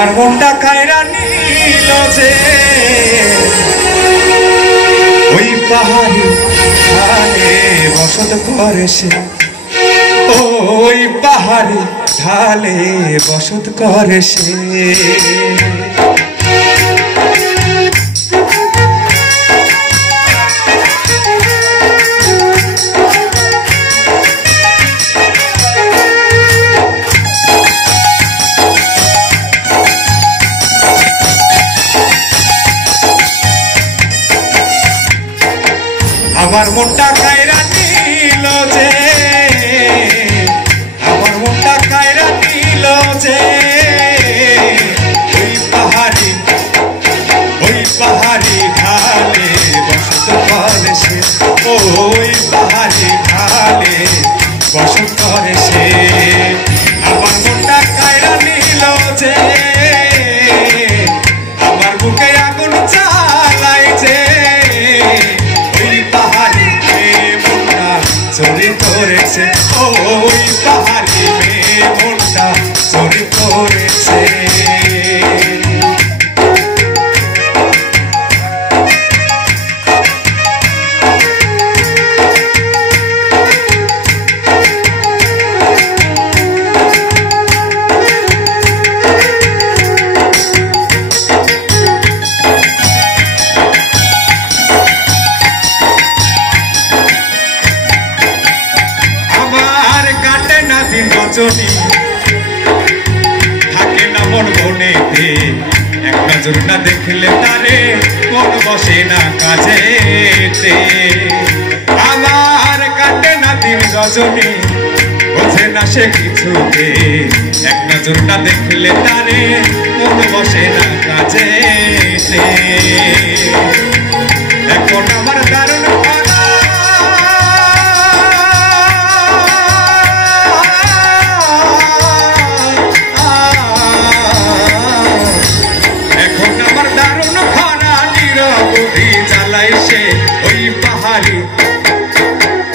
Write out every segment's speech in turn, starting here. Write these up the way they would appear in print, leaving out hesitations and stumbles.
আমার মনটা কায়রা নিল যে ওই পাহাড়ি ঢালে বসত করে সে, ওই পাহাড়ি ঢালে বসত করে সে। আমার মনটা কায়রা নিল যে, আমার মনটা কায়রা নিল যে ওই পাহাড়ি ঢালে বসত করে সে, ওই পাহাড়ি ঢালে বসত করে সে। আমার মনটা কায়রা নিল যে আমার বুকে আগুন জ্বালাই যে চুরি করেছে, ওই পাহাড়ি মেয়ে মনটা চুরি করেছে। থাকে না মন মনেতে, এক নজর না দেখলে তারে মন বসে না কাজেতে। আমার কাটে না দিন রজনী, বোঝে না সে কিছুতে, এক নজর না দেখলে তারে মন বসে না কাজেতে। এখন আমার দারুণ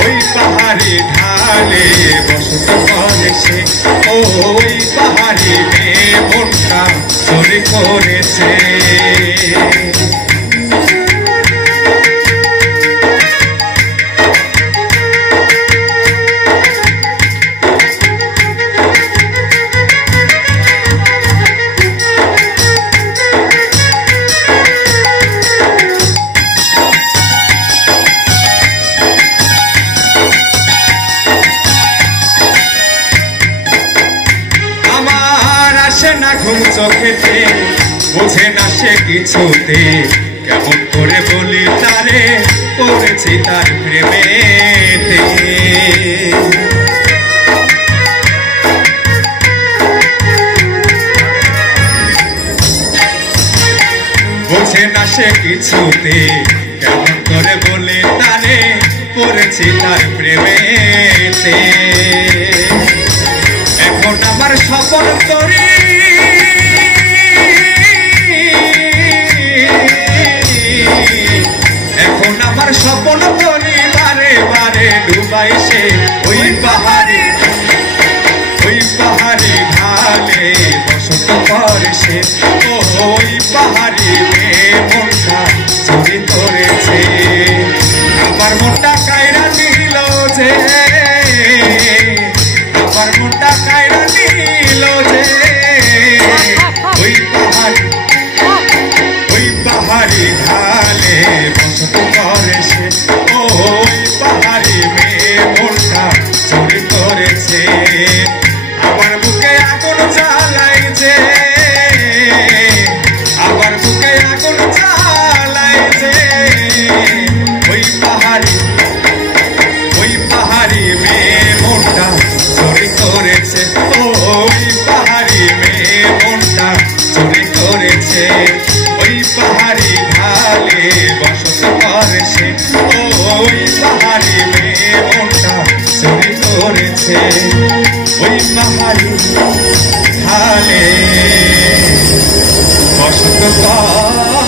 ওই পাহাড়ি ঢালে বসত করে সে, ওই পাহাড়ি মেয়ে মনটা চুরি করেছে। আসে না ঘুম চোখেতে, বোঝে না সে কিছুতে, কেমন করে বলি তারে পড়েছি তার প্রেমেতে। বোঝে না সে কিছুতে, কেমন করে বলে তারে পড়েছি তার প্রেমেতে। এখন আমার স্বপন করি, এখন আমার স্বপন করি বারে বারে ডুবাই সে, ওই পাহাড়ি ঢালে বসত করে সে, ওই পাহাড়ি মেয়ে মনটা চুরি করেছে। আমার মনটা কায়রা নিল যে, আমার মনটা কায়রা নিল যে ওই পাহাড়ি ঢালে বসত করে সে, ওই পাহাড়ি মেয়ে মনটা চুরি করেছে। আমার বুকে আগুন জ্বালাইছে, আমার বুকে আগুন জ্বালাইছে ওই পাহাড়ি মেয়ে মনটা চুরি করেছে, ওই পাহাড়ি মেয়ে মনটা চুরি করেছে। ওই পাহাড়ি ঢালে বসত করে সে, ওই পাহাড়ি মেয়ে মনটা চুরি করেছে। ওই পাহাড়ি ঢালে বসত করে